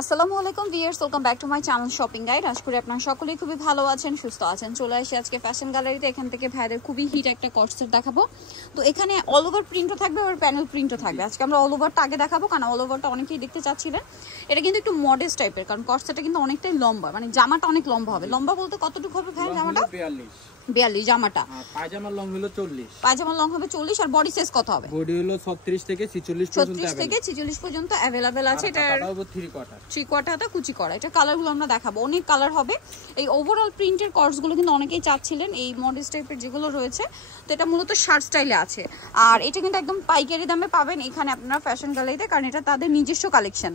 আসসালামু আলাইকুম viewers, welcome back to my channel shopping guide. আশা করি আপনারা সকলেই খুবই ভালো আছেন, সুস্থ আছেন। চলে আসি আজকে ফ্যাশন গ্যালারিতে। এখান থেকে ভাইদের খুবই হিট একটা কটসেট দেখাবো। তো এখানে অল ওভার প্রিন্টও থাকবে আর প্যানেল প্রিন্টও থাকবে। আজকে আমরা অল ওভারটা আগে দেখাবো, কারণ অল ওভারটা অনেকেই দেখতে চাচ্ছিলেন। এটা কিন্তু একটু মডেস্ট টাইপের, কারণ কটসেটটা কিন্তু অনেকটাই লম্বা, মানে জামাটা অনেক লম্বা হবে। লম্বা বলতে কতটুকু হবে ভাই জামাটা? 42 জামাটা। পায়জামার লং হলো 40, পায়জামার লং হবে 40 আর বডি সাইজ কত হবে? বডি হলো 36 থেকে 46 পর্যন্ত 36 থেকে 46 পর্যন্ত अवेलेबल আছে। এটা 3 কোয়ার্টার হাতা কুচি করা। এটা কালারগুলো আমরা দেখাবো, অনেক কালার হবে। এই ওভারঅল প্রিন্টের কটসগুলো কিন্তু অনেকেই চাচ্ছিলেন, এই মডেস্ট টাইপের যেগুলো রয়েছে। তো এটা মূলত শার্ট স্টাইলে আছে, আর এটা কিন্তু একদম পাইকারি দামে পাবেন এখানে আপনারা ফ্যাশন গ্যালারিতে, কারণ এটা তাদের নিজস্ব কালেকশন।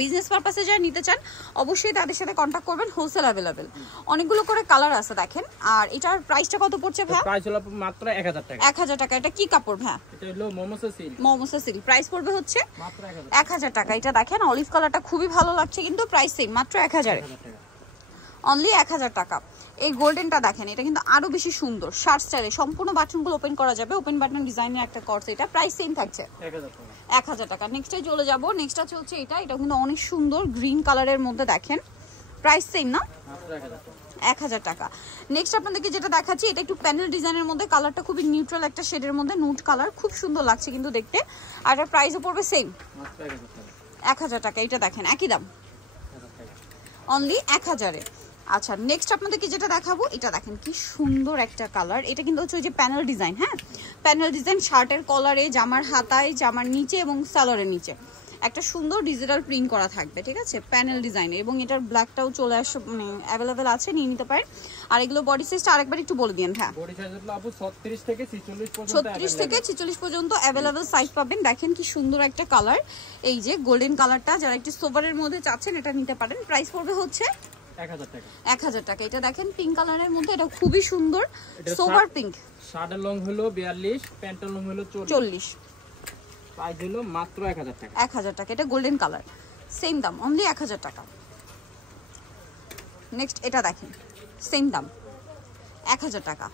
বিজনেস পারপাসে যারা নিতে চান অবশ্যই তাদের সাথে কন্টাক্ট করবেন, হোলসেল अवेलेबल। অনেকগুলো করে কালার আছে দেখেন। আর এটার প্রাইসটা কত পড়ছে ভাই? প্রাইস হলো মাত্র 1000 টাকা। 1000 টাকা। এটা কি কাপড় ভাই? এটা হলো মোমোসা সিল্ক। মোমোসা সিল্ক। প্রাইস পড়বে হচ্ছে মাত্র 1000 টাকা। এটা দেখেন অলিভ কালারটা খুবই ভালো লাগছে, কিন্তু প্রাইস সেম, মাত্র 1000 টাকা, অনলি 1000 টাকা। এই গোল্ডেনটা দেখেন, এটা কিন্তু আরো বেশি সুন্দর, শার্ট স্টাইলে সম্পূর্ণ বাটনগুলো ওপেন করা যাবে। ওপেন বাটন ডিজাইনের একটা কটস। এটা প্রাইস সেম থাকছে 1000 টাকা। নেক্সটে চলে যাব। নেক্সটটা চলছে এটা কিন্তু অনেক সুন্দর গ্রিন কালারের মধ্যে দেখেন, প্রাইস সেম না, মাত্র 1000 টাকা। নেক্সট আপনাদেরকে যেটা দেখাচ্ছি, এটা একটু প্যানেল ডিজাইনের মধ্যে, কালারটা খুবই নিউট্রাল একটা শেডের মধ্যে, নুট কালার, খুব সুন্দর লাগছে কিন্তু দেখতে। আর এটার প্রাইসও পড়বে সেম, মাত্র 1000 টাকা। এটা দেখেন একই দাম, অনলি 1000 এ। আচ্ছা, নেক্সট আপনাদেরকে যেটা দেখাবো, এটা দেখেন কি সুন্দর একটা কালার। এটা কিন্তু হচ্ছে ওই যে প্যানেল ডিজাইন, হ্যাঁ প্যানেল ডিজাইন, শার্টের কলারে, জামার হাতায়, জামার নিচে এবং সালোয়ারের নিচে একটা সুন্দর ডিজিটাল প্রিন্ট করা থাকবে, ঠিক আছে, প্যানেল ডিজাইনে। এবং এটার ব্ল্যাকটাও চলে আসে, মানে অ্যাভেলেবেল আছে, নিয়ে নিতে পারেন। আর এগুলো বডি সাইজটা আরেকবার একটু বলে দিন। হ্যাঁ, বডি সাইজ হলো আপু 36 থেকে 46 পর্যন্ত, 36 থেকে 46 পর্যন্ত অ্যাভেলেবেল সাইজ পাবেন। দেখেন কি সুন্দর একটা কালার, এই যে গোল্ডেন কালারটা। যারা একটু সোভারের মধ্যে চাচ্ছেন এটা নিতে পারেন। প্রাইস পড়বে হচ্ছে 1000 টাকা। 1000 টাকা। এটা দেখেন পিঙ্ক কালারের মধ্যে, এটা খুবই সুন্দর, সোভার পিঙ্ক। শার্টের লং হলো 42, প্যান্টের লং হলো 40। প্রাইস হলো মাত্র 1000 টাকা। 1000 টাকা। এটা গোল্ডেন কালার, সেম দাম, অনলি 1000 টাকা। নেক্সট এটা দেখেন, সেম দাম 1000 টাকা।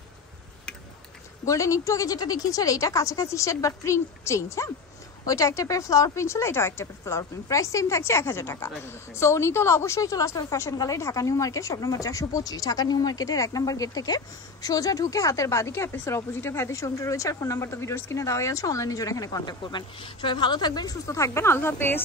গোল্ডেন একটু আগে যেটা দেখিয়েছে এইটা কাছাকাছি শেড, বাট প্রিন্ট চেঞ্জ। হ্যাঁ, ওইটা একটা পেয়ার ফ্লাওয়ার প্রিন্ট ছিল, এটাও একটা pair flower print. Price same থাকছে 1000 টাকা। সো নিতে হলে অবশ্যই চলে আসতে হবে fashion gallery, Dhaka new market, shop number 425, Dhaka new মার্কেটের 1 নম্বর গেট থেকে সোজা ঢুকে হাতের বাদিকে অ্যাপেসের অপোজিটে ভাইদের শোরুমটা রয়েছে। আর ফোন নাম্বার তো ভিডিওর স্ক্রিনে দেওয়াই আছে, অনলাইনে জন্য এখানে কন্ট্যাক্ট করবেন। সবাই ভালো থাকবেন, সুস্থ থাকবেন, আল্লাহ হাফেজ।